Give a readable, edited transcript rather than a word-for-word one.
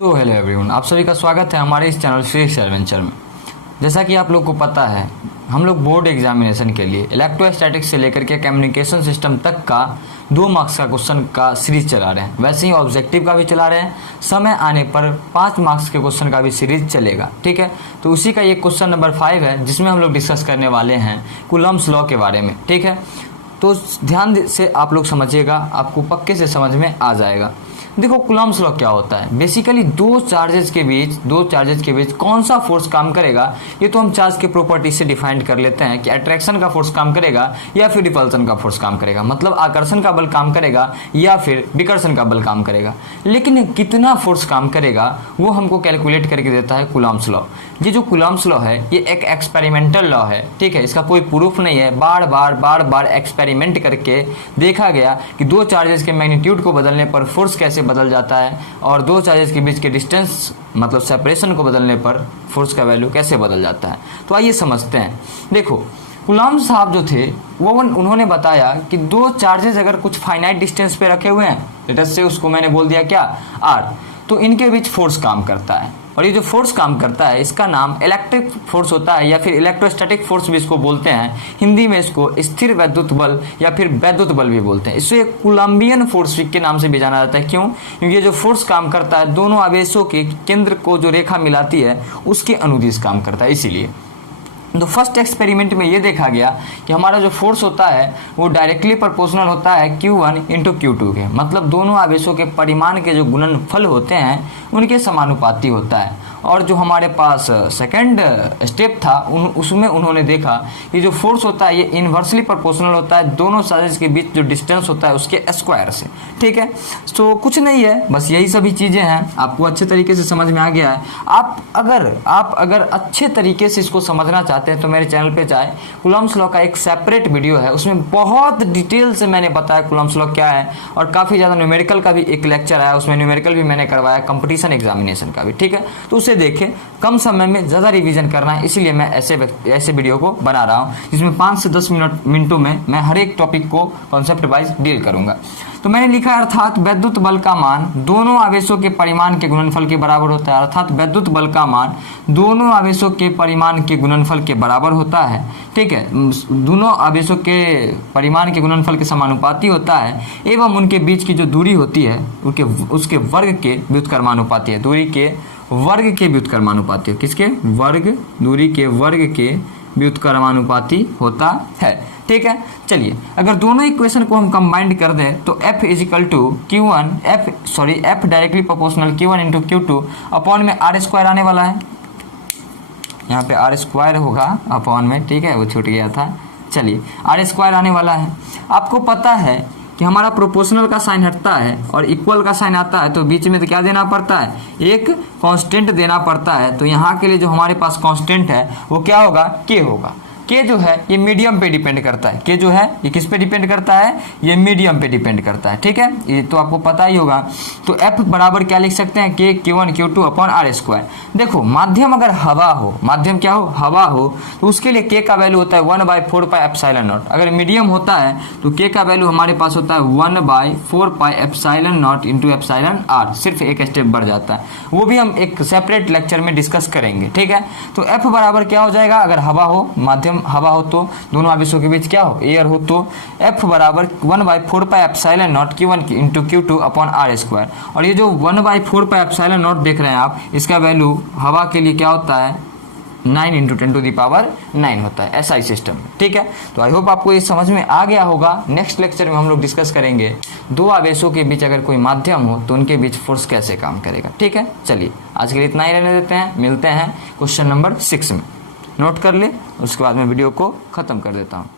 तो hello everyone, आप सभी का स्वागत है हमारे इस चैनल फिजिक्स एडवेंचर में। जैसा कि आप लोग को पता है, हम लोग बोर्ड एग्जामिनेशन के लिए इलेक्ट्रोस्टैटिक्स से लेकर के कम्युनिकेशन सिस्टम तक का 2 मार्क्स का क्वेश्चन का सीरीज चला रहे हैं। वैसे ही ऑब्जेक्टिव का भी चला रहे हैं, समय आने पर 5 मार्क्स के क्वेश्चन का भी सीरीज चलेगा। ठीक है, तो उसी का ये क्वेश्चन नंबर 5 है, जिसमें हम लोग डिस्कस करने वाले हैं कूलम्ब्स लॉ के बारे में। ठीक है, तो ध्यान से आप लोग समझिएगा, आपको पक्के से समझ में आ जाएगा। देखो, कूलम्ब्स लॉ क्या होता है। बेसिकली दो चार्जेस के बीच कौन सा फोर्स काम करेगा, ये तो हम चार्ज के प्रॉपर्टी से डिफाइन कर लेते हैं कि अट्रैक्शन का फोर्स काम करेगा या फिर रिपल्सन का फोर्स काम करेगा, मतलब आकर्षण का बल काम करेगा या फिर विकर्षण का बल काम करेगा। लेकिन कितना फोर्स काम करेगा वो हमको कैलकुलेट करके देता है कूलम्ब्स लॉ। ये जो कूलम्ब्स लॉ है, ये एक एक्सपेरिमेंटल लॉ है। ठीक है, इसका कोई प्रूफ नहीं है। बार बार एक्सपेरिमेंट करके देखा गया कि दो चार्जेस के मैग्नीट्यूड को बदलने पर फोर्स कैसे बदल जाता है और दो चार्जेस के बीच के डिस्टेंस मतलब सेपरेशन को बदलने पर फोर्स का वैल्यू कैसे बदल जाता है। तो आइए समझते हैं। देखो, कूलम्ब साहब जो थे वो उन्होंने बताया कि दो चार्जेस अगर कुछ फाइनाइट डिस्टेंस पे रखे हुए हैं, लेट अस से उसको मैंने बोल दिया क्या, आर, तो इनके बीच फोर्स काम करता है। और ये जो फोर्स काम करता है, इसका नाम इलेक्ट्रिक फोर्स होता है या फिर इलेक्ट्रोस्टैटिक फोर्स भी इसको बोलते हैं। हिंदी में इसको स्थिर वैद्युत बल या फिर वैद्युत बल भी बोलते हैं। इसे कूलम्बियन फोर्स के नाम से भी जाना जाता है। क्यों? क्योंकि ये जो फोर्स काम करता है, दोनों आवेशों के केंद्र को जो रेखा मिलाती है उसके अनुदिश काम करता है, इसीलिए। तो फर्स्ट एक्सपेरिमेंट में ये देखा गया कि हमारा जो फोर्स होता है वो डायरेक्टली प्रोपोर्शनल होता है Q1 इंटू Q2 के, मतलब दोनों आवेशों के परिमाण के जो गुणनफल होते हैं उनके समानुपाती होता है। और जो हमारे पास सेकंड स्टेप था उसमें उन्होंने देखा कि जो फोर्स होता है ये इन्वर्सली प्रोपोर्शनल होता है दोनों चार्जेस के बीच जो डिस्टेंस होता है उसके स्क्वायर से। ठीक है, तो कुछ नहीं है, बस यही सभी चीज़ें हैं। आपको अच्छे तरीके से समझ में आ गया है। आप अगर अच्छे तरीके से इसको समझना चाहते हैं तो मेरे चैनल पे जाए, कूलम्ब्स लॉ का एक सेपरेट वीडियो है, उसमें बहुत डिटेल से मैंने बताया कूलम्ब्स लॉ क्या है। और काफ़ी ज़्यादा न्यूमेरिकल का भी एक लेक्चर आया, उसमें न्यूमेरिकल भी मैंने करवाया, कंपटीशन एग्जामिनेशन का भी। ठीक है, तो उसे देखें। कम समय में ज़्यादा रिवीजन करना है, इसीलिए मैं ऐसे वीडियो को बना रहा हूँ, जिसमें 5 से 10 मिनटों में मैं हर एक टॉपिक को कॉन्सेप्ट वाइज डील करूंगा। तो मैंने लिखा है, अर्थात वैद्युत बल का मान दोनों आवेशों के परिमाण के गुणनफल के बराबर होता है। अर्थात वैद्युत बल का मान दोनों आवेशों के परिमाण के गुणनफल के बराबर होता है। ठीक है, दोनों आवेशों के परिमाण के गुणनफल के समानुपाती होता है एवं उनके बीच की जो दूरी होती है उसके वर्ग के व्युत्क्रमानुपाती है। दूरी के वर्ग के व्युत्क्रमानुपाती, किसके वर्ग, दूरी के वर्ग के व्युत्क्रमानुपाती होता है। ठीक है, चलिए अगर दोनों इक्वेशन को हम कंबाइंड कर दें तो F is equal to F directly proportional Q1 into Q2 upon में R स्क्वायर आने वाला है। यहाँ पे R स्क्वायर होगा अपॉन में, ठीक है, वो छूट गया था। चलिए, R स्क्वायर आने वाला है। आपको पता है कि हमारा प्रोपोर्शनल का साइन हटता है और इक्वल का साइन आता है, तो बीच में तो क्या देना पड़ता है, एक कांस्टेंट देना पड़ता है। तो यहाँ के लिए जो हमारे पास कांस्टेंट है वो क्या होगा, K होगा। K जो है ये मीडियम पे डिपेंड करता है। K जो है ये किस पे डिपेंड करता है, ये मीडियम पे डिपेंड करता है। ठीक है, ये तो आपको पता ही होगा। तो F बराबर क्या लिख सकते हैं, K Q1 Q2 upon R square. देखो, माध्यम अगर हवा हो, माध्यम क्या हो, हवा हो, तो उसके लिए K का वैल्यू होता है 1/4 पाई एप्सिलॉन नॉट। अगर मीडियम होता है तो K का वैल्यू हमारे पास होता है 1/4 pi epsilon not into epsilon R। सिर्फ एक स्टेप बढ़ जाता है, वो भी हम एक सेपरेट लेक्चर में डिस्कस करेंगे। ठीक है, तो F बराबर क्या हो जाएगा, अगर हवा हो, माध्यम हवा हो तो दोनों आवेशों के बीच क्या हो, एयर हो, तो F बराबर 1/4 pi epsilon not Q1 into Q2 upon R square. और ये जो 1/4 पाई एप्सिलॉन नॉट देख रहे हैं आप, इसका वैल्यू हवा के लिए क्या होता है, 9 इंटू 10⁹ होता है SI सिस्टम में। ठीक है, तो आई होप आपको ये समझ में आ गया होगा। नेक्स्ट लेक्चर में हम लोग डिस्कस करेंगे दो आवेशों के बीच अगर कोई माध्यम हो तो उनके बीच फोर्स कैसे काम करेगा। ठीक है, चलिए आज के लिए इतना ही रहने देते हैं, मिलते हैं क्वेश्चन नंबर 6 में। नोट कर ले, उसके बाद मैं वीडियो को ख़त्म कर देता हूँ।